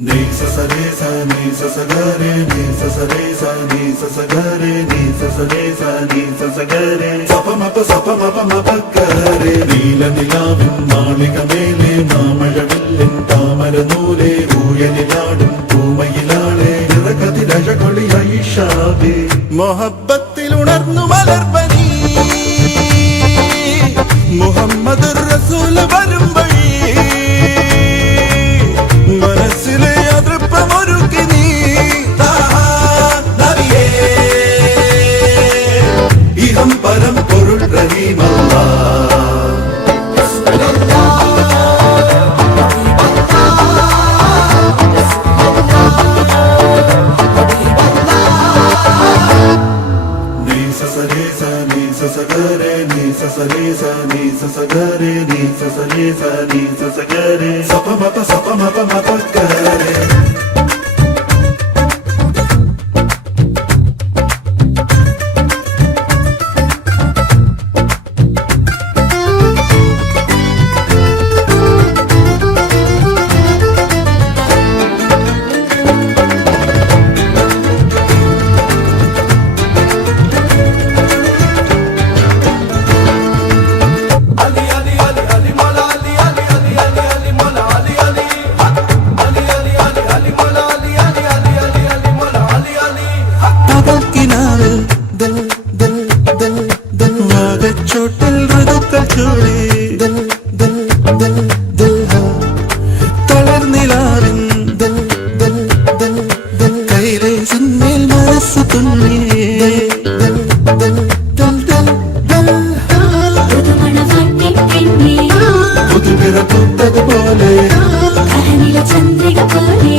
Ni sa sa re sa ni sa sa ga re ni sa sa re sa ni sa sa ga re ni sa sa re sa ni sa sa ga re sa pa ma pa ga re നീല നിലാവിൻ മാളികമേലെ മാമഴവില്ലിൻ താമരനൂലെ ഊയലിലാടും പൂമയിലാളെ നിറകതിരഴകൊളിയായി ഷാബി മൊഹബ്ബത്തിൽ ഉണർന്നു മലർപ്പനി മുഹമ്മദ് റസൂൽ വരും വഴി മനസ്സിലെ അതൃപ്പമൊരുക്കി നീ നബിയേ ഇഹം പരം പൊരുൾ റഹീമല്ലാ ചോട്ടിൽ ഋതുക്കൾ ചൂടി തളർന്നിലാറിൻ കൈരേ സന്മേൽ മനസ്സ് തുന്നി പുതുപിറപ്പുത്തതുപോലെ ചന്ദ്രിക പോലെ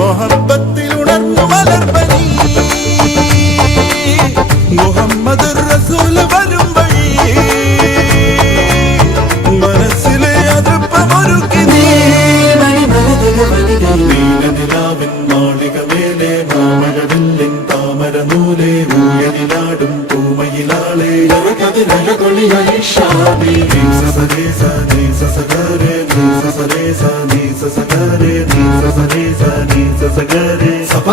മൊഹബ്ബത്തിൽ ഉണർന്നു മലർപ്പനി മുഹമ്മദ് റസൂൽ വരും വഴി മനസ്സിലെ അതൃപ്പമൊരുക്കി നീ നീലനിലാവിൻ മാളികമേലെ മാമഴവില്ലിൻ താമരനൂലെ ഊയലിലാടും പൂമയിലാളെ നിറകതിരഴകൊളിയായി ഷാബി നീ സസരേ സ നീ സസഗരെ നീ സസരേ സ നീ സസഗരെ നീ സസരേ സ നീ സസഗരെ സപ